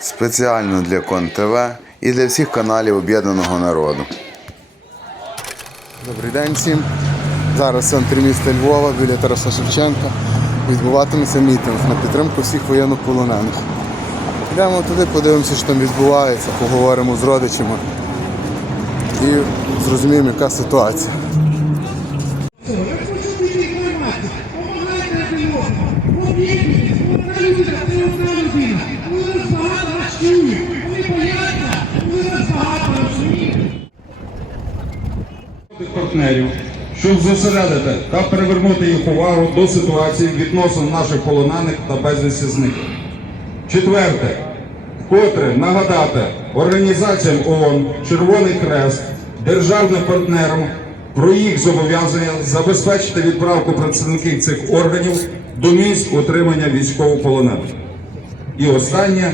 спеціально для Кон ТВ і для всіх каналів Об'єднаного народу. Добрий день всім. Зараз в центрі міста Львова біля Тараса Шевченка відбуватиметься мітинг на підтримку всіх воєннополонених. Йдемо туди, подивимося, що там відбувається, поговоримо з родичами і зрозуміємо, яка ситуація. Зосередити та привернути їх увагу до ситуації відносно наших полонених та безвісті зниклих. Четверте, вкотре нагадати організаціям ООН, Червоний Хрест, державним партнерам про їх зобов'язання забезпечити відправку представників цих органів до місць утримання військовополонених. І останнє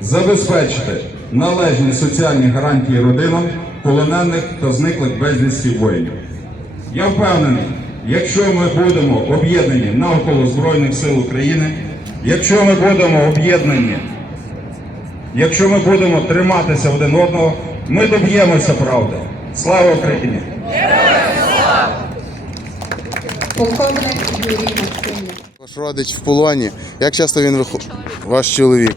забезпечити належні соціальні гарантії родинам полонених та зниклих безвісті воїнів. Я впевнений, якщо ми будемо об'єднані навколо Збройних сил України, якщо ми будемо об'єднані, якщо ми будемо триматися один одного, ми доб'ємося правди. Слава Україні! Ваш родич в полоні. Як часто він виходить? Ваш чоловік.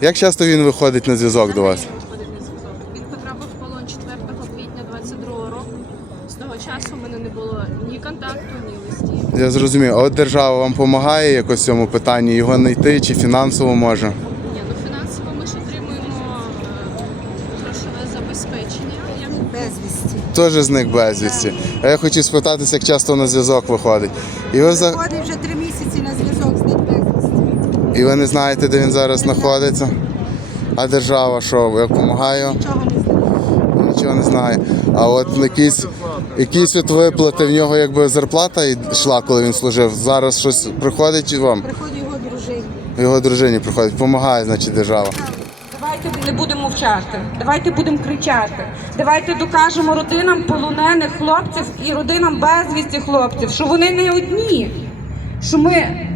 Як часто він виходить на зв'язок до вас? виходить на зв'язок. Він потрапив в полон 4 квітня 22 року. З того часу в мене не було ні контакту, ні листів. Я зрозумів. А от держава вам допомагає якось в цьому питанні його знайти чи фінансово може? Ні, ну фінансово ми ж отримуємо е, грошове забезпечення. Безвісті. Теж зник безвісті. А я хотів спитатися, як часто на зв'язок виходить. І ви, за... Ходить вже три місяці на зв'язок з ним безвісті. і ви не знаєте, де він зараз знаходиться? А держава що, як допомагає? Нічого не знаю. Нічого не знає. А от якісь, якісь от виплати в нього якби зарплата йшла, коли він служив. Зараз щось приходить вам? Приходить його дружині. Його дружині приходить, допомагає, значить, держава. Давайте не будемо мовчати. Давайте будемо кричати. Давайте докажемо родинам полонених хлопців і родинам безвісті хлопців, що вони не одні, що ми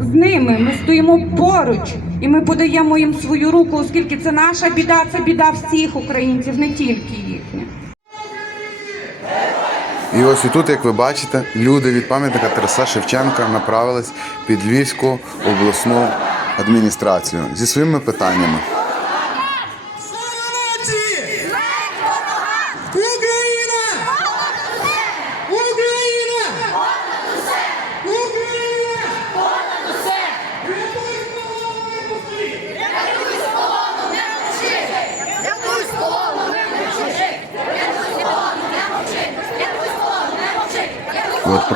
з ними, ми стоїмо поруч і ми подаємо їм свою руку, оскільки це наша біда, це біда всіх українців, не тільки. І ось і тут, як ви бачите, люди від пам'ятника Тараса Шевченка направились під Львівську обласну адміністрацію зі своїми питаннями.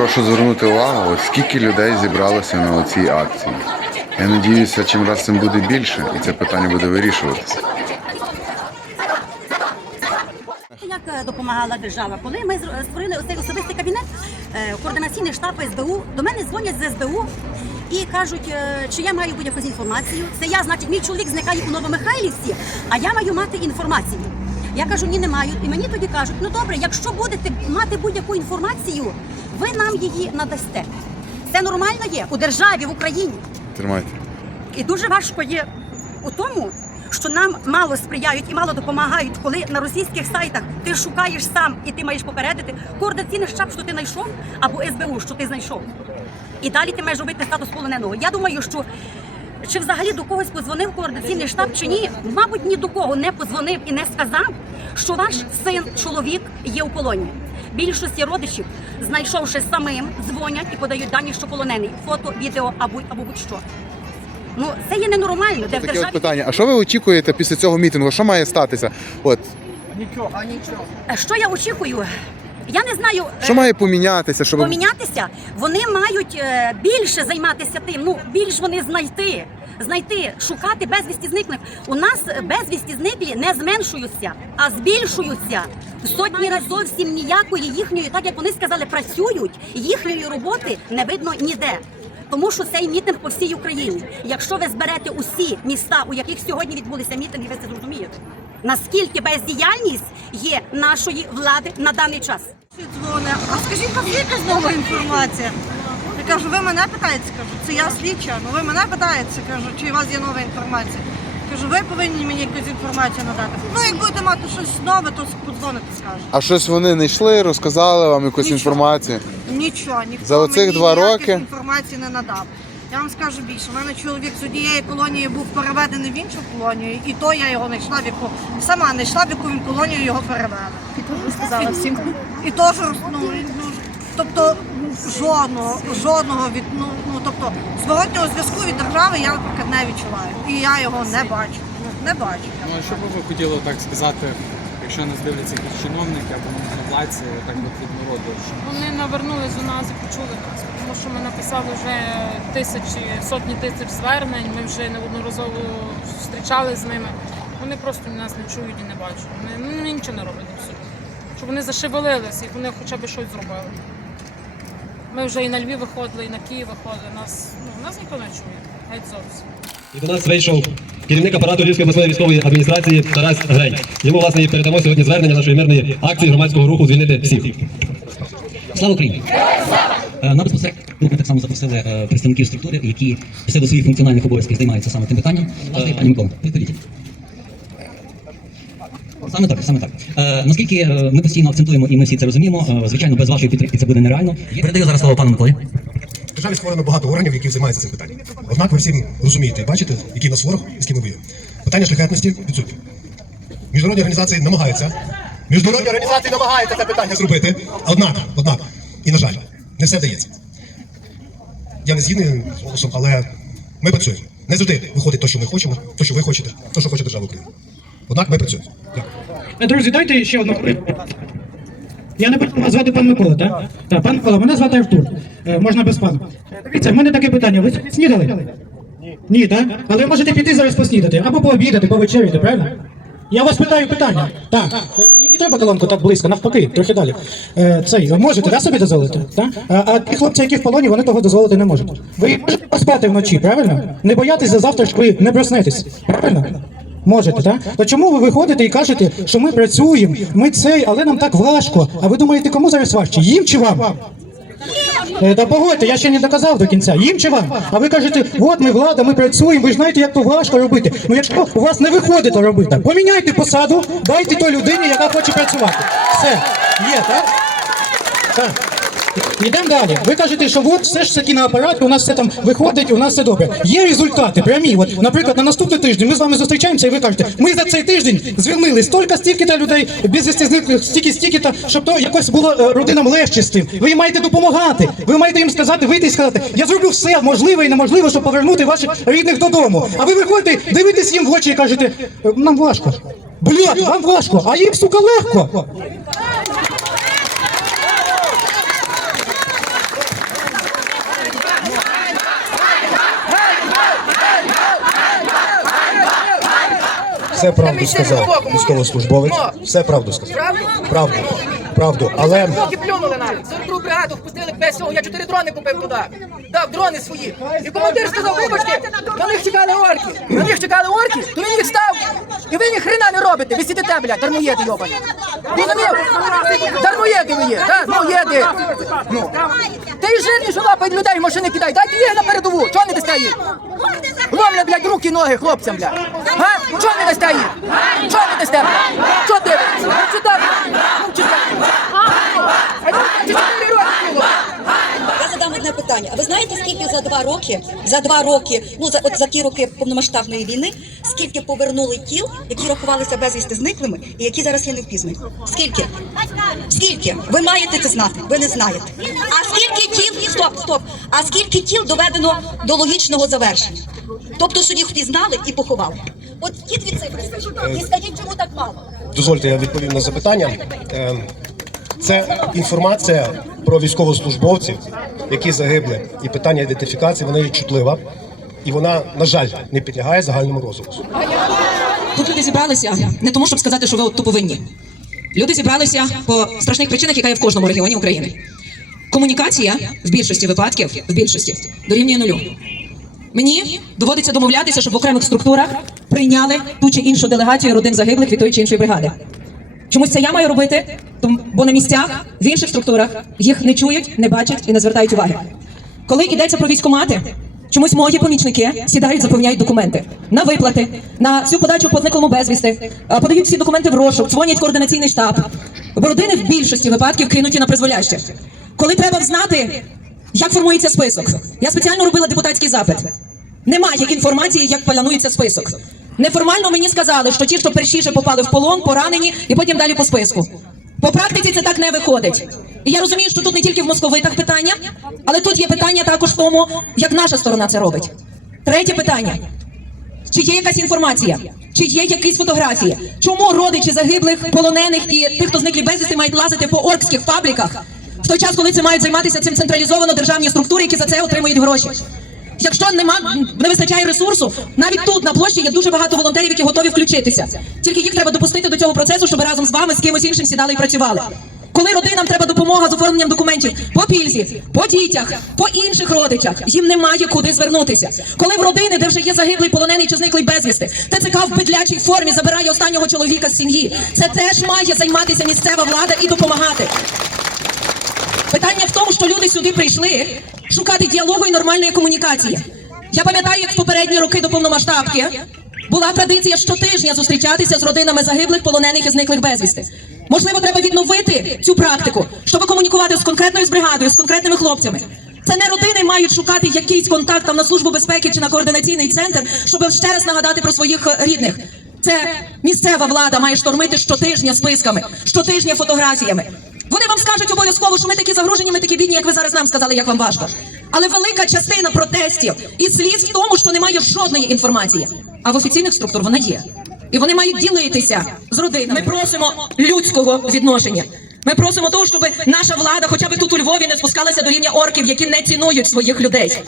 Прошу звернути увагу, скільки людей зібралося на цій акції. Я надіюся, чим раз цим буде більше, і це питання буде вирішуватися. Як е, допомагала держава? Коли ми створили оцей особистий кабінет, е, координаційний штаб СБУ, до мене дзвонять з СБУ і кажуть, е, чи я маю будь-яку інформацію. Це я, значить, мій чоловік зникає у Новомихайлівці, а я маю мати інформацію. Я кажу, ні, не маю. І мені тоді кажуть, ну добре, якщо будете мати будь-яку інформацію, ви нам її надасте. Це нормально є у державі в Україні. Тримайте. І дуже важко є у тому, що нам мало сприяють і мало допомагають, коли на російських сайтах ти шукаєш сам і ти маєш попередити координаційний штаб, що ти знайшов, або СБУ, що ти знайшов. І далі ти маєш робити статус полоненого. Я думаю, що чи взагалі до когось подзвонив координаційний штаб чи ні, мабуть, ні до кого не подзвонив і не сказав, що ваш син, чоловік є у полоні. Більшості родичів, знайшовши самим, дзвонять і подають дані, що полонений фото, відео або або будь-що. Ну це є ненормально, де в Таке от державі питання. А що ви очікуєте після цього мітингу? Що має статися? От Е, що я очікую? Я не знаю. е, що має помінятися, щоб помінятися? Вони мають е, більше займатися тим. Ну більш вони знайти. Знайти, шукати безвісті зниклих. У нас е, безвісті зниклі не зменшуються, а збільшуються. В сотні разів зовсім ніякої їхньої, так як вони сказали, працюють. Їхньої роботи не видно ніде. Тому що цей мітинг по всій Україні. Якщо ви зберете усі міста, у яких сьогодні відбулися мітинги, ви це зрозумієте. Наскільки бездіяльність є нашої влади на даний час? дзвони. А скажіть, вас є якась нова інформація? Я кажу, ви мене питаєте, кажу, це я слідча, ну ви мене питаєте, кажу, чи у вас є нова інформація. Кажу, ви повинні мені якусь інформацію надати. Ну, як будете мати щось нове, то подзвоните, скажете. А щось вони не йшли, розказали вам якусь Нічого. інформацію? Нічого, ніхто За оцих мені два ніяких роки? інформації не надав. Я вам скажу більше. У мене чоловік з однієї колонії був переведений в іншу колонію, і то я його не йшла, в яку сама не йшла, в яку він колонію його перевели. І теж сказала всім. І теж ну, ну, тобто жодного, жодного від ну, ну тобто зворотнього зв'язку від держави я, наприклад, не відчуваю. І я його не бачу. Ну, Не бачу. Ну, а що би ви хотіли так сказати, якщо нас дивляться якісь чиновники або можновладці, так от від народу? Вони навернулись до нас і почули нас, тому що ми написали вже тисячі, сотні тисяч звернень. Ми вже неодноразово зустрічали з ними. Вони просто нас не чують і не бачать. Вони, ну, вони нічого не роблять абсолютно. Щоб вони зашевелились і вони хоча б щось зробили. Ми вже і на Львів виходили, і на Київ виходили. Нас, ну, нас ніхто не чує. Геть зовсім. І до нас вийшов керівник апарату Львівської обласної військової адміністрації Тарас Грень. Йому власне і передамо сьогодні звернення нашої мирної акції громадського руху звільнити всіх. Слава Україні! Е, На безпосередньо ми так само запросили е, представників структури, які в силу своїх функціональних обов'язків займаються саме тим питанням. Е, Пані Микола, відповідь. Саме так, саме так. Е, наскільки е, ми постійно акцентуємо і ми всі це розуміємо, е, звичайно, без вашої підтримки це буде нереально. Передаю зараз слово пану Миколі. В державі створено багато органів, які займаються цим питанням. Однак ви всі розумієте, і бачите, який нас ворог і з ким ми воюємо. Питання шляхетності відсутнє. Міжнародні організації намагаються. Міжнародні організації намагаються це питання зробити. Однак, однак, і на жаль, не все вдається. Я не згідний з голосом, але ми працюємо. Не завжди виходить те, що ми хочемо, те, що ви хочете, те, що хоче держава України. Однак ми працюємо. Дякую. Друзі, дайте ще одну хвилину. Я не буду вас звати пан Микола, так? Так, пан Микола, мене звати Артур. Е, можна без пана. Дивіться, в мене таке питання. Ви сьогодні снідали? Ні, так? Але ви можете піти зараз поснідати, або пообідати, повечеряти, правильно? Я вас питаю питання. Так. Е, Не, треба колонку так близько, навпаки, трохи далі. Е, цей, можете да, собі дозволити? Так? А, ті хлопці, які в полоні, вони того дозволити не можуть. Ви можете поспати вночі, правильно? Не боятися завтра, що ви не проснетесь. Правильно? Можете, так? То чому ви виходите і кажете, що ми працюємо, ми цей, але нам так важко. А ви думаєте, кому зараз важче? Їм чи вам? Е, Та погодьте, я ще не доказав до кінця. Їм чи вам? А ви кажете, от ми влада, ми працюємо, ви ж знаєте, як то важко робити. Ну якщо у вас не виходить робити, поміняйте посаду, дайте той людині, яка хоче працювати. Все, є, так? Так. Йдемо далі. Ви кажете, що от все ж це кіноапарат, у нас все там виходить, у нас все добре. Є результати, прямі. От, наприклад, на наступний тиждень ми з вами зустрічаємося, і ви кажете, ми за цей тиждень звільнили стільки, стільки та людей, безвісти зниклих, стільки, стільки та, щоб то якось було е, родинам легше з тим. Ви маєте допомагати. Ви маєте їм сказати, вийти і сказати, я зроблю все можливе і неможливе, щоб повернути ваших рідних додому. А ви виходите, дивитесь їм в очі і кажете, «Е, нам важко. Блядь, вам важко, а їм, сука, легко. Все правду сказав військовослужбовець. Все правду сказав. Правду. Правду. Але Поки плюнули нам. 42 бригаду впустили без цього. Я чотири дрони купив туди. Дав дрони свої. І командир сказав, вибачте, на них чекали орки. На них чекали орки, то він їх став. І ви ні хрена не робите. Ви сидите, блядь, дармоєди йобані. Розумів? Дармоєди ви є, так? Ну, єди. Ну. Ти жирні, що лапають людей, в машини кидай. Дайте їх на передову. Чого не дасте їх? Ломля, блядь, руки, ноги хлопцям, блядь. Га? Чого не дасте їх? Чого не дасте? Чого ти? Мовчи так. Мовчи так. А ну, чотири роки було. Я задам одне питання. А ви знаєте, скільки за два роки, за два роки, ну за от за ті роки повномасштабної війни, скільки повернули тіл, які рахувалися безвісти зниклими, і які зараз є невпізнані? Скільки? Скільки? Ви маєте це знати, ви не знаєте. А скільки тіл, стоп, стоп, а скільки тіл доведено до логічного завершення? Тобто, що їх впізнали і поховали. От ті дві цифри скажіть, і скажіть, чому так мало? дозвольте, я відповім на запитання. Це інформація про військовослужбовців, які загибли, і питання ідентифікації вона є чутлива, і вона, на жаль, не підлягає загальному розголосу. Тут люди зібралися не тому, щоб сказати, що ви от повинні. Люди зібралися по страшних причинах, яка є в кожному регіоні України. Комунікація в більшості випадків, в більшості, дорівнює нулю. Мені доводиться домовлятися, щоб в окремих структурах прийняли ту чи іншу делегацію родин загиблих від тої чи іншої бригади. Чомусь це я маю робити, бо на місцях в інших структурах їх не чують, не бачать і не звертають уваги. Коли йдеться про військомати, Чомусь мої помічники сідають, заповняють документи на виплати, на всю подачу по зниклому безвісти, подають всі документи в розшук, дзвонять координаційний штаб. Бо родини в більшості випадків кинуті на призволяще. Коли треба знати, як формується список, я спеціально робила депутатський запит. Немає інформації, як планується список. Неформально мені сказали, що ті, що першіше попали в полон, поранені, і потім далі по списку. По практиці це так не виходить. І я розумію, що тут не тільки в московитах питання, але тут є питання також в тому, як наша сторона це робить. Третє питання. Чи є якась інформація? Чи є якісь фотографії? Чому родичі загиблих, полонених і тих, хто зниклі безвісти, мають лазити по оркських фабриках в той час, коли це мають займатися цим централізовано державні структури, які за це отримують гроші? Якщо нема не вистачає ресурсу, навіть тут на площі є дуже багато волонтерів, які готові включитися. Тільки їх треба допустити до цього процесу, щоб разом з вами з кимось іншим сідали і працювали. Коли родинам треба допомога з оформленням документів по пільзі, по дітях, по інших родичах, їм немає куди звернутися. Коли в родини, де вже є загиблий полонений чи зниклий безвісти, ТЦК в бедлячій формі забирає останнього чоловіка з сім'ї. Це теж має займатися місцева влада і допомагати. Питання в тому, що люди сюди прийшли шукати діалогу і нормальної комунікації. Я пам'ятаю, як в попередні роки до повномасштабки була традиція щотижня зустрічатися з родинами загиблих, полонених і зниклих безвісти. Можливо, треба відновити цю практику, щоб комунікувати з конкретною з бригадою, з конкретними хлопцями. Це не родини мають шукати якийсь контакт там на службу безпеки чи на координаційний центр, щоб ще раз нагадати про своїх е, рідних. Це місцева влада має штормити щотижня списками, щотижня фотографіями. Вони вам скажуть обов'язково, що ми такі загружені, ми такі бідні, як ви зараз нам сказали, як вам важко. Але велика частина протестів і сліз в тому, що немає жодної інформації. А в офіційних структур вона є. І вони мають ділитися з родинами. Ми просимо людського відношення. Ми просимо того, щоб наша влада, хоча б тут у Львові, не спускалася до рівня орків, які не цінують своїх людей.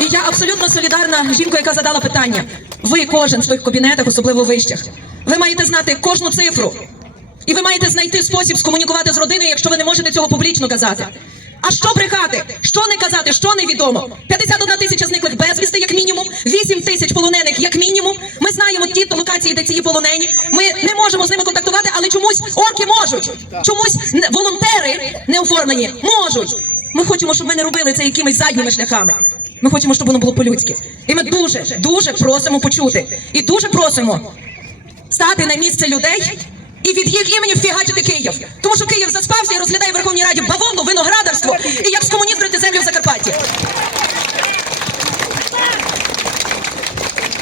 І я абсолютно солідарна з жінкою, яка задала питання. Ви кожен в своїх кабінетах, особливо вищих. Ви маєте знати кожну цифру. І ви маєте знайти спосіб скомунікувати з родиною, якщо ви не можете цього публічно казати. А що брехати? Що не казати, що невідомо? 51 тисяча зниклих безвісти, як мінімум, 8 тисяч полонених, як мінімум. Ми знаємо ті локації, де ці полонені. Ми не можемо з ними контактувати, але чомусь орки можуть. Чомусь волонтери не оформлені можуть. Ми хочемо, щоб ми не робили це якимись задніми шляхами. Ми хочемо, щоб воно було по-людськи. І ми дуже, дуже просимо почути. І дуже просимо стати на місце людей і від їх імені фігачити Київ. Тому що Київ заспався і розглядає в Верховній Раді бавовну, виноградарство і як скомунізувати землю в Закарпатті.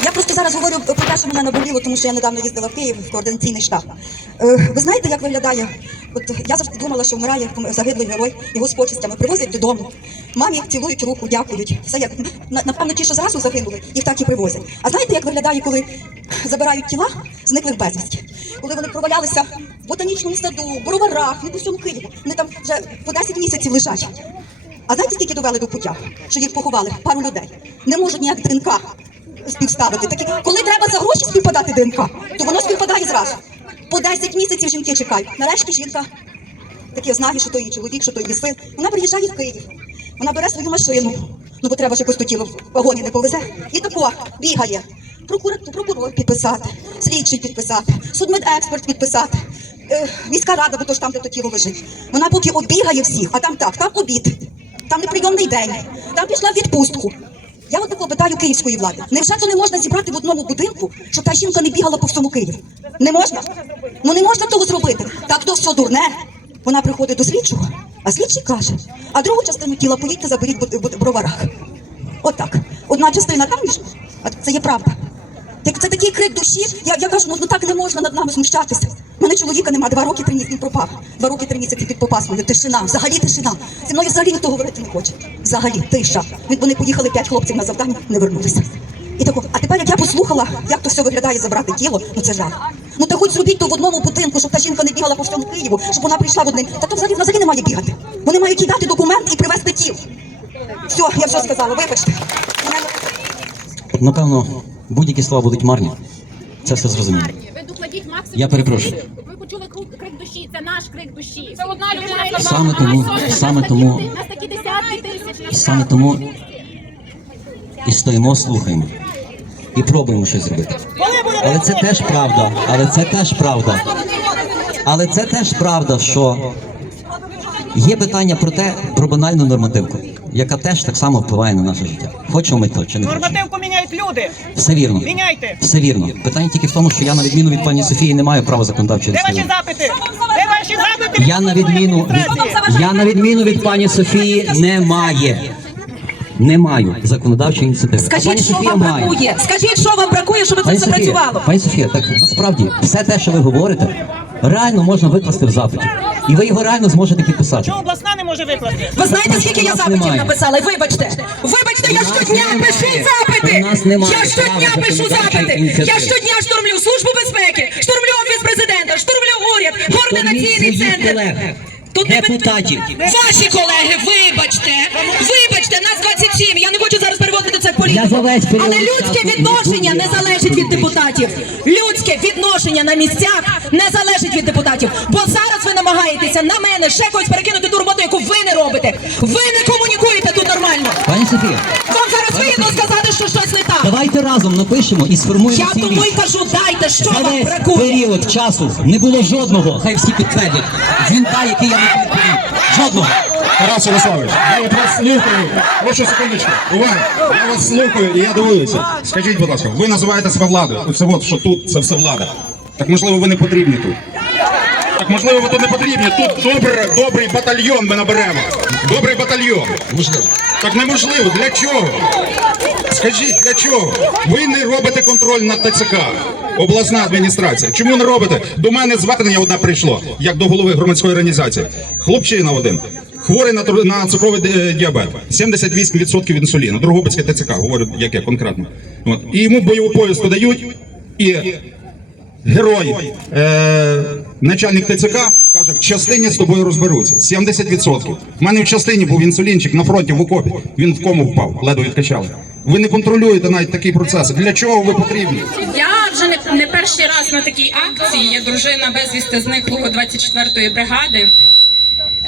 Я просто зараз говорю про те, що мене наболіло, тому що я недавно їздила в Київ в координаційний штаб. Е, ви знаєте, як виглядає? От я завжди думала, що вмирає загиблий герой, його з почестями привозять додому. Мамі цілують руку, дякують. Все як напевно, ті, що зразу загинули, їх так і привозять. А знаєте, як виглядає, коли забирають тіла зниклих безвісті? Коли вони провалялися в ботанічному саду, в броварах, не по всьому Києву. Вони там вже по 10 місяців лежать. А знаєте, скільки довели до пуття? Що їх поховали? Пару людей. Не можуть ніяк ДНК співставити. Такі, коли треба за гроші співпадати ДНК, то воно співпадає зразу. По 10 місяців жінки чекають. Нарешті жінка таке знає, що то її чоловік, що то її син. Вона приїжджає в Київ. Вона бере свою машину. Ну бо треба ж якось то тіло в вагоні не повезе. І тако бігає. Прокурор, підписати, слідчий підписати, судмедексперт підписати. Е, міська рада, бо то ж там, де то тіло лежить. Вона поки оббігає всіх, а там так, там обід, там неприйомний день, там пішла відпустку. Я от тако питаю київської влади. Невже то не можна зібрати в одному будинку, щоб та жінка не бігала по всьому Києву? Не можна? Ну не можна того зробити. Так то все дурне. Вона приходить до слідчого, а слідчий каже, а другу частину тіла поїдьте заберіть в броварах. Отак. Одна частина там а це є правда. Це такий крик душі. Я, я кажу, ну, ну так не можна над нами знущатися. У мене чоловіка нема, два роки три місяці він пропав. Два роки три місяці під попасмою. Тишина, взагалі тишина. Зі мною взагалі ніхто говорити не хоче. Взагалі, тиша. Вони поїхали п'ять хлопців на завдання, не вернулися. І тако, а тепер як я послухала, як то все виглядає забрати тіло, ну це жах. Ну та хоч зробіть то в одному будинку, щоб та жінка не бігала по всьому Києву, щоб вона прийшла в один. Та то взагалі взагалі не має бігати. Вони мають їй дати документ і привезти тіл. Все, я все сказала, вибачте. Напевно, будь-які слова будуть марні. Це все зрозуміло. Ви докладіть максимум. Я перепрошую. Ви почули крик душі, це наш крик душі. Це одна людина Саме тому, саме тому, Нас такі десятки тисяч. саме тому і стоїмо, слухаємо. І пробуємо щось зробити. Але це теж правда. Але це теж правда. Але це теж правда, що Є питання про те, про банальну нормативку, яка теж так само впливає на наше життя. Хочемо ми то чи не хочемо. Міняють люди. Все вірно. Міняйте. Все вірно. Питання тільки в тому, що я на відміну від пані Софії не маю права законодавчої Де ваші запити? Де ваші запити? Я на відміну від я на відміну від пані Софії не має. Не маю законодавчої ініціативи. Скажіть, що Софія вам має. бракує? Скажіть, що вам бракує, щоб це Пані все Софія, працювало? пані Софія, так насправді все те, що ви говорите, реально можна викласти в запиті. І ви його реально зможете підписати. Чому обласна не може викласти? Ви знаєте, скільки я запитів немає. написала? Вибачте, вибачте, я щодня немає. пишу запити. У нас немає Я щодня права пишу законодавчої запити. Я ініціативи. щодня штурмлю службу безпеки, штурмлю офіс президента, штурмлю уряд, координаційний Своїх центр. колег, Тут не депутатів. Ваші колеги, вибачте, вибачте, нас 27, я не хочу зараз переводити це в політику. Але людське відношення не залежить від депутатів. Людське відношення на місцях не залежить від депутатів. Бо зараз ви намагаєтеся на мене ще когось перекинути ту роботу, яку ви не робите. Ви не комунікуєте тут нормально. Пані Софія, Вам зараз вигідно сказати, що щось не так. давайте разом напишемо і сформуємо Я тому й кажу, дайте, що За вам весь бракує. період часу не було жодного, хай всі підтвердять, дзвінка, який я не відповів. Жодного. Тарас Ярославович, я вас слухаю. Прошу секундочку. Увага. Я вас слухаю і я дивуюся. Скажіть, будь ласка, ви називаєте себе владою. Оце от, що тут, це все влада. Так можливо, ви не потрібні тут. Так можливо, ви тут не потрібні. Тут добре, добрий батальйон ми наберемо. Добрий батальйон. Можливо. Так неможливо. Для чого? Скажіть, для чого? Ви не робите контроль над ТЦК. Обласна адміністрація. Чому не робите? До мене звернення одне прийшло, як до голови громадської організації. Хлопчина один. Хворий на, на цукровий ди- діабет, 78% інсуліну. Другобицьке ТЦК, говорю, яке конкретно. От. І йому бойову повістку дають, і герой, е, начальник ТЦК каже, в частині з тобою розберуться. 70%. У мене в частині був інсулінчик на фронті в окопі. Він в кому впав, ледве відкачали. Ви не контролюєте навіть такі процеси. Для чого ви потрібні? Я вже не, не перший раз на такій акції. Я дружина безвісти зниклого 24-ї бригади.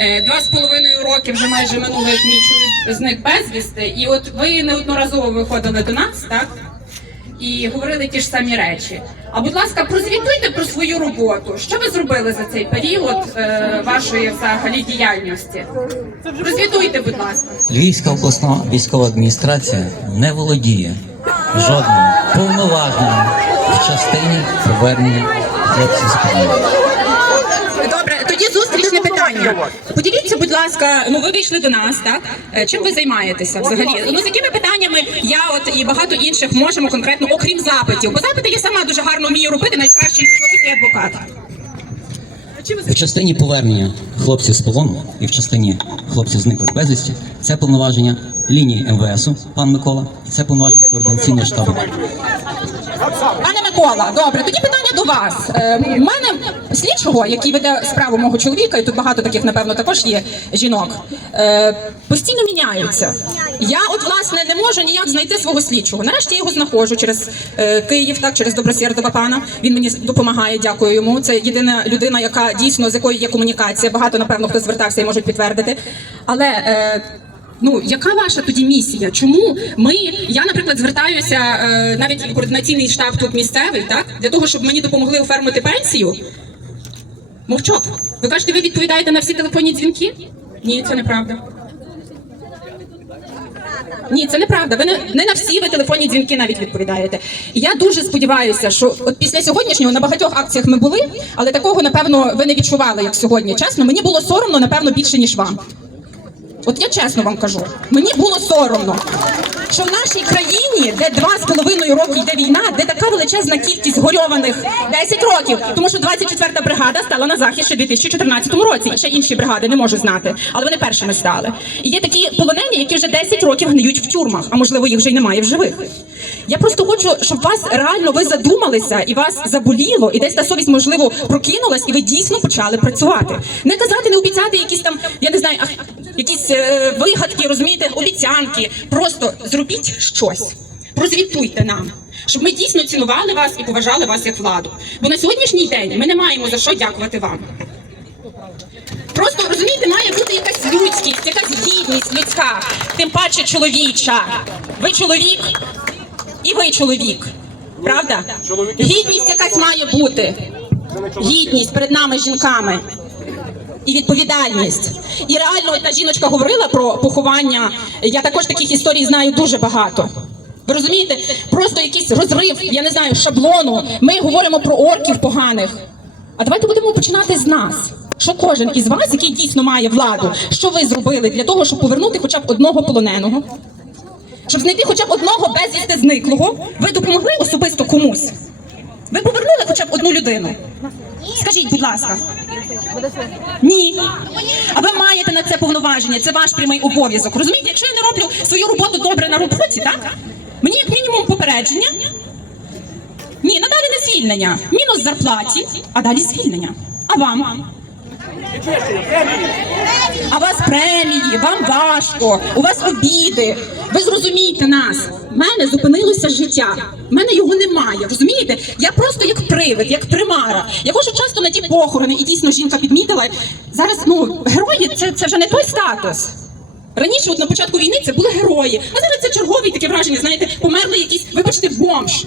Е, Два з половиною роки вже майже минуло, як мій чоловік зник безвісти. І от ви неодноразово виходили до нас, так? І говорили ті ж самі речі. А будь ласка, прозвітуйте про свою роботу. Що ви зробили за цей період е, вашої взагалі діяльності? Прозвітуйте, будь ласка. Львівська обласна військова адміністрація не володіє жодним повноваженням в частині повернення хлопців з. Тоді зустрічне питання. Поділіться, будь ласка, ну ви вийшли до нас, так? Е, Чим ви займаєтеся взагалі? Ну з якими питаннями я от і багато інших можемо конкретно, окрім запитів? Бо запити я сама дуже гарно вмію робити, найкращий чоловік і адвокат. В частині повернення хлопців з полону і в частині хлопців зниклих безвісті це повноваження лінії МВСу, пан Микола, і це повноваження координаційного штабу. Пане Микола, добре, тоді питання до вас. Е, У мене слідчого, який веде справу мого чоловіка, і тут багато таких, напевно, також є жінок, е, постійно міняються. Я, от, власне, не можу ніяк знайти свого слідчого. Нарешті я його знаходжу через е, Київ, так, через Добросердова пана. Він мені допомагає, дякую йому. Це єдина людина, яка дійсно з якою є комунікація. Багато, напевно, хто звертався і можуть підтвердити. Але. Ну, яка ваша тоді місія? Чому ми, я, наприклад, звертаюся е, навіть в координаційний штаб тут місцевий, так для того, щоб мені допомогли оформити пенсію? Мовчок. Ви кажете, ви відповідаєте на всі телефонні дзвінки? Ні, це неправда. Ні, це неправда. Ви не, не на всі ви телефонні дзвінки навіть відповідаєте. Я дуже сподіваюся, що от після сьогоднішнього на багатьох акціях ми були, але такого, напевно, ви не відчували, як сьогодні. Чесно, мені було соромно, напевно, більше, ніж вам. От я чесно вам кажу, мені було соромно, що в нашій країні, де два з половиною року йде війна, де така величезна кількість горьованих 10 років, тому що 24-та бригада стала на захист ще в 2014 році. І ще інші бригади не можу знати, але вони першими стали. І є такі полонені, які вже 10 років гниють в тюрмах, а можливо їх вже й немає в живих. Я просто хочу, щоб вас реально ви задумалися і вас заболіло, і десь та совість можливо прокинулась, і ви дійсно почали працювати. Не казати, не обіцяти якісь там, я не знаю, якісь е, вигадки, розумієте, обіцянки. Просто зробіть щось. Прозвітуйте нам, щоб ми дійсно цінували вас і поважали вас як владу. Бо на сьогоднішній день ми не маємо за що дякувати вам. Просто розумієте, має бути якась людськість, якась гідність людська, тим паче чоловіча. Ви чоловік, і ви чоловік. Правда? Гідність якась має бути. Гідність перед нами, жінками. І відповідальність. І реально та жіночка говорила про поховання. Я також таких історій знаю дуже багато. Ви розумієте, просто якийсь розрив, я не знаю, шаблону. Ми говоримо про орків поганих. А давайте будемо починати з нас. Що кожен із вас, який дійсно має владу, що ви зробили для того, щоб повернути хоча б одного полоненого, щоб знайти хоча б одного безвісти зниклого, ви допомогли особисто комусь. Ви повернули хоча б одну людину. Скажіть, будь ласка. Ні. А ви маєте на це повноваження, це ваш прямий обов'язок. Розумієте, якщо я не роблю свою роботу добре на роботі, так? Мені як мінімум попередження. Ні, надалі не звільнення. Мінус зарплаті, а далі звільнення. А вам? А у вас премії, вам важко, у вас обіди. Ви зрозумієте нас. В мене зупинилося життя. В мене його немає. Розумієте? Я просто як привид, як примара. Я ходжу часто на ті похорони, і дійсно жінка підмітила. Зараз ну герої це, це вже не той статус. Раніше, от на початку війни, це були герої, а зараз це чергові таке враження. Знаєте, померли якісь, вибачте, бомж.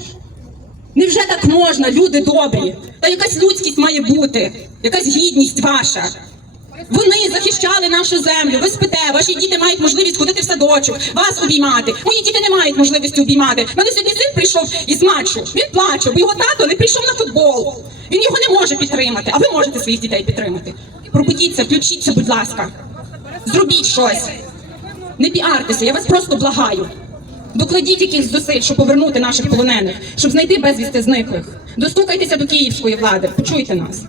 Невже так можна, люди добрі? Та якась людськість має бути, якась гідність ваша. Вони захищали нашу землю. Ви спите, ваші діти мають можливість ходити в садочок, вас обіймати. Мої діти не мають можливості обіймати. Мене сьогодні син прийшов із матчу. Він плаче, бо його тато не прийшов на футбол. Він його не може підтримати. А ви можете своїх дітей підтримати. Пробудіться, включіться, будь ласка. Зробіть щось. Не піартеся, я вас просто благаю. Докладіть якихось зусиль, щоб повернути наших полонених, щоб знайти безвісти зниклих. Достукайтеся до київської влади, почуйте нас.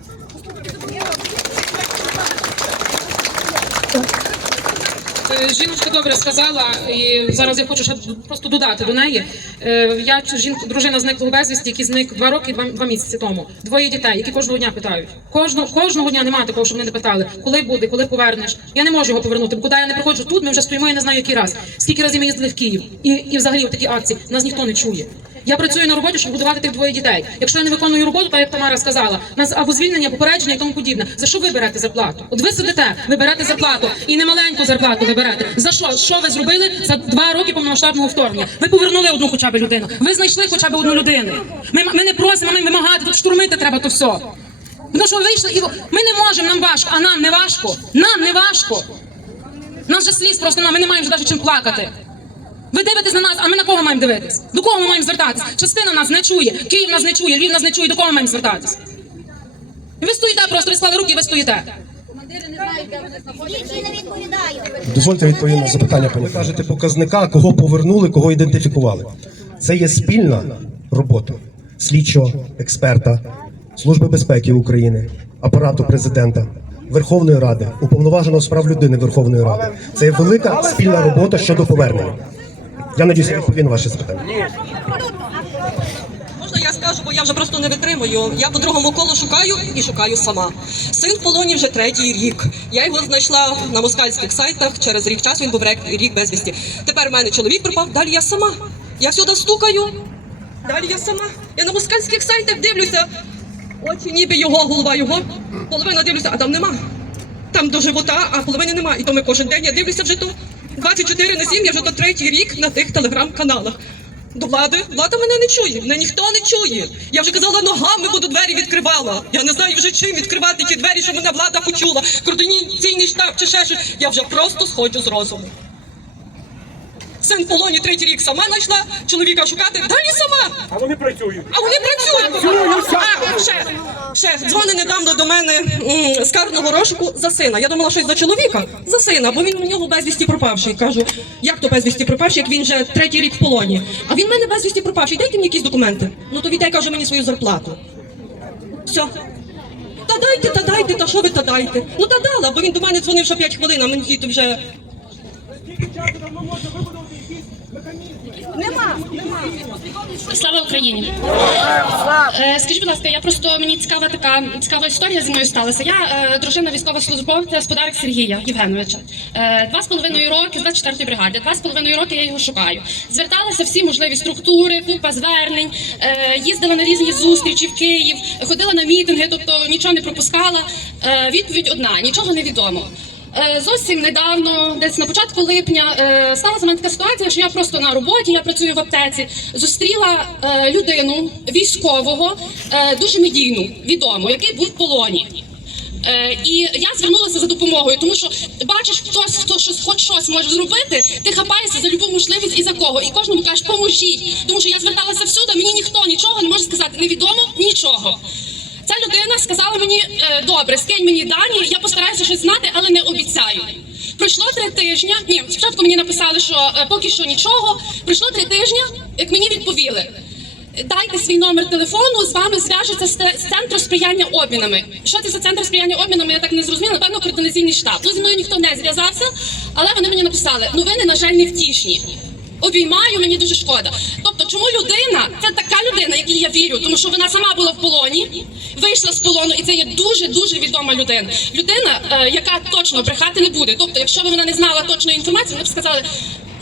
Жіночка добре сказала, і зараз я хочу ще просто додати до неї. Е, Я цю жінку, дружина зниклого безвісті, який зник два роки, два, два місяці тому. Двоє дітей, які кожного дня питають. Кожного, кожного дня немає такого, щоб вони не питали, коли буде, коли повернеш. Я не можу його повернути, бо куди я не приходжу тут, ми вже стоїмо, я не знаю, який раз. Скільки разів ми їздили в Київ, і, і взагалі такі акції нас ніхто не чує. Я працюю на роботі, щоб годувати тих двоє дітей. Якщо я не виконую роботу, так як Тамара сказала, нас або звільнення, попередження і тому подібне. За що ви берете зарплату? От ви сидите, ви берете зарплату і не маленьку зарплату ви берете. За що? Що ви зробили за два роки повномасштабного вторгнення? Ви повернули одну хоча б людину. Ви знайшли хоча б одну людину. Ми, ми не просимо, ми вимагати, тут штурмити треба то все. Тому що ви вийшли і ми не можемо, нам важко, а нам не важко. Нам не важко. Нас же сліз просто нема, ми не маємо вже навіть чим плакати. Ви дивитесь на нас, а ми на кого маємо дивитись? До кого ми маємо звертатись? Частина нас не чує, Київ нас не чує, Львів нас не чує, до кого ми маємо звертатись? І ви стоїте просто, ви склали руки, ви стоїте. Дозвольте відповім на запитання, пані. Ви кажете показника, кого повернули, кого ідентифікували. Це є спільна робота слідчого, експерта, Служби безпеки України, апарату президента, Верховної Ради, уповноваженого з прав людини Верховної Ради. Це є велика спільна робота щодо повернення. Я надіюся, я відповім на ваше запитання. Можна я скажу, бо я вже просто не витримую. Я по другому колу шукаю і шукаю сама. Син в полоні вже третій рік. Я його знайшла на москальських сайтах. Через рік часу він був рік безвісті. Тепер в мене чоловік пропав, далі я сама. Я всюди стукаю. Далі я сама. Я на москальських сайтах дивлюся. Очі ніби його, голова його. Половина дивлюся, а там нема. Там до живота, а половини нема. І то ми кожен день я дивлюся вже то 24 на 7, я вже то третій рік на тих телеграм-каналах. До влади. Влада мене не чує. Мене ніхто не чує. Я вже казала, ногами буду двері відкривала. Я не знаю вже чим відкривати ті двері, щоб мене влада почула. Координаційний штаб чи ще щось. Я вже просто сходжу з розуму. Син в полоні третій рік сама знайшла, чоловіка шукати, далі сама. А вони працюють. А вони працюють. А, ще, ще, дзвони недавно до мене м, з карного розшуку за сина. Я думала, щось за чоловіка, за сина, бо він у нього безвісті пропавший. Кажу, як то безвісті пропавший, як він вже третій рік в полоні. А він в мене безвісті пропавший. Дайте мені якісь документи. Ну то віддай, каже мені свою зарплату. Все. Та дайте, та дайте, та що ви та дайте? Ну та дала, бо він до мене дзвонив ще 5 хвилин, а мені звідти вже. Слава Україні! Е, Скажіть, будь ласка, я просто мені цікава така цікава історія зі мною сталася. Я е, дружина військовослужбовця Сподарик Сергія Євгеновича. Е, Два з половиною роки з 24-ї бригади. Два з половиною роки я його шукаю. Зверталася всі можливі структури, купа звернень, їздила на різні зустрічі в Київ, ходила на мітинги, тобто нічого не пропускала. Відповідь одна: нічого не відомо. Е, Зовсім недавно, десь на початку липня, е, сталася мене така ситуація, що я просто на роботі, я працюю в аптеці, зустріла е, людину військового, дуже медійну, відому, який був в полоні. І я звернулася за допомогою, тому що бачиш, хтось, хто щось, хоч щось може зробити, ти хапаєшся за любу можливість і за кого. І кожному кажеш, поможіть. Тому що я зверталася всюди, мені ніхто нічого не може сказати. Невідомо нічого. Ця людина сказала мені, е, добре, скинь мені дані, я постараюся щось знати, але не обіцяю. Пройшло три тижні. Ні, спочатку мені написали, що е, поки що нічого. Пройшло три тижні, як мені відповіли. Дайте свій номер телефону, з вами зв'яжеться з центру сприяння обмінами. Що це за центр сприяння обмінами? Я так не зрозуміла. Напевно, координаційний штаб. Ну зі мною ніхто не зв'язався, але вони мені написали: новини, на жаль, не втішні. Обіймаю, мені дуже шкода. Тобто, чому людина, це така людина, якій я вірю, тому що вона сама була в полоні, вийшла з полону, і це є дуже дуже відома людина. Людина, е, яка точно брехати не буде. Тобто, якщо б вона не знала точної інформації, вона б сказали.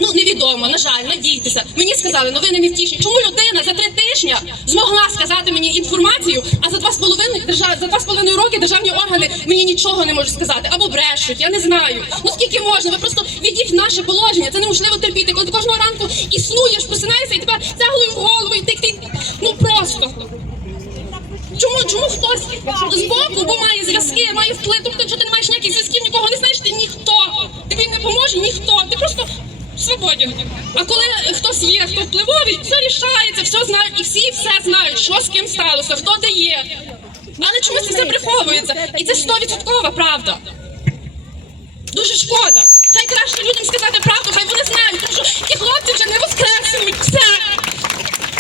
Ну невідомо, на жаль, надійтеся. Мені сказали, новини не втішні. Чому людина за три тижні змогла сказати мені інформацію, а за два з половиною держав за два з половиною роки державні органи мені нічого не можуть сказати або брешуть. Я не знаю. Ну скільки можна? Ви просто відіть наше положення. Це неможливо терпіти. Коли ти кожного ранку існуєш, просинаєшся і тебе цеглою в голову і ти, ти ну просто. Чому, чому хтось з боку, бо має зв'язки, має вплив, тобто, якщо ти не маєш ніяких зв'язків, нікого не знаєш, ти ніхто. Тобі не поможе ніхто. Ти просто свободен. А коли хтось є, хто впливовий, все рішається, все знають, і всі все знають, що з ким сталося, хто де є. Але чомусь все приховується. І це стовідсоткова правда. Дуже шкода. Хай краще людям сказати правду, хай вони знають, тому що ті хлопці вже не воскреснуть. Все.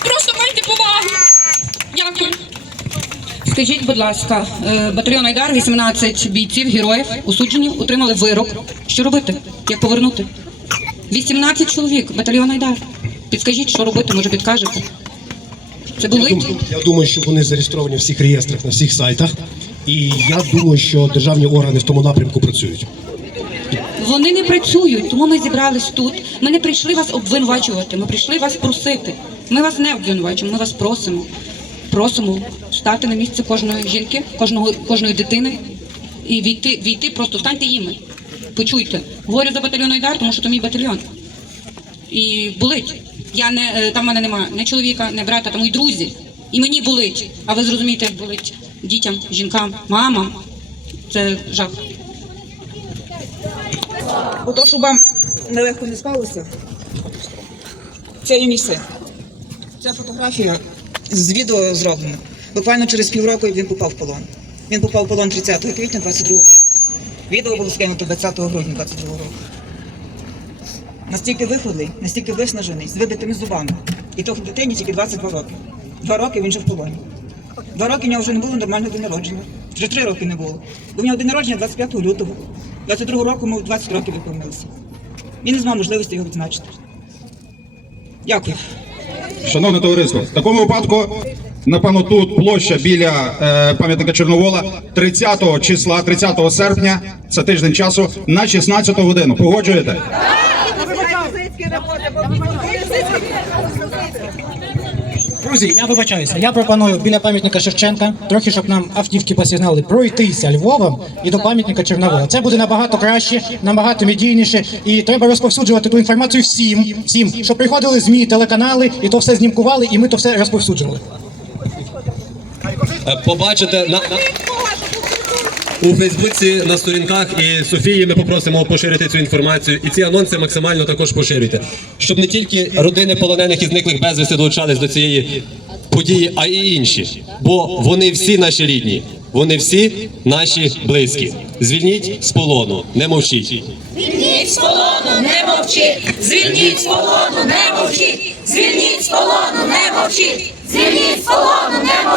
Просто майте повагу. Дякую. Скажіть, будь ласка, е, батальйон Айдар, 18 бійців, героїв, осуджені, отримали вирок. Що робити? Як повернути? 18 чоловік, батальйон Айдар. Підскажіть, що робити, може підкажете? Це Я думаю, я думаю, що вони зареєстровані в всіх реєстрах на всіх сайтах, і я думаю, що державні органи в тому напрямку працюють. Вони не працюють, тому ми зібрались тут. Ми не прийшли вас обвинувачувати, ми прийшли вас просити. Ми вас не обвинувачуємо, ми вас просимо. Просимо стати на місце кожної жінки, кожного, кожної дитини і війти, війти, просто станьте їми. Почуйте. Говорю за батальйон Айдар, тому що то мій батальйон. І болить. Я не е, там в мене немає не чоловіка, не брата, там і друзі. І мені болить. А ви зрозумієте, як болить дітям, жінкам, мамам. Це жах. Ото, щоб вам нелегко не спалося, це є мій син. Ця фотографія з відео зроблена. Буквально через півроку він попав в полон. Він попав в полон 30 квітня 22 Відео було скинуто 20 грудня 22 року. Настільки виходлий, настільки виснажений, з вибитими зубами. І то в дитині тільки 22 роки. Два роки він вже в полоні. Два роки в нього вже не було нормального день народження. Вже три роки не було. Бо в нього день народження 25 лютого. 22 року йому 20 років виповнилося. Він не мав можливості його відзначити. Дякую. Шановне товариство, в такому випадку, напевно, тут площа біля е, пам'ятника Чорновола 30 числа, 30 серпня, це тиждень часу, на 16 годину. Погоджуєте? Друзі, я вибачаюся. Я пропоную біля пам'ятника Шевченка, трохи щоб нам автівки посігнали, пройтися Львовом і до пам'ятника Чорновола. Це буде набагато краще, набагато медійніше, і треба розповсюджувати ту інформацію всім, всім, щоб приходили змі, телеканали, і то все знімкували, і ми то все розповсюджували. Е, побачите на, у Фейсбуці на сторінках і Софії ми попросимо поширити цю інформацію. І ці анонси максимально також поширюйте, щоб не тільки родини полонених і зниклих безвісти долучались до цієї події, а й інші. Бо вони всі наші рідні, вони всі наші близькі. Звільніть з полону, не мовчіть. Звільніть з полону, не мовчіть! Звільніть з полону, не мовчіть! Звільніть з полону, не мовчіть! Звільніть з полону, не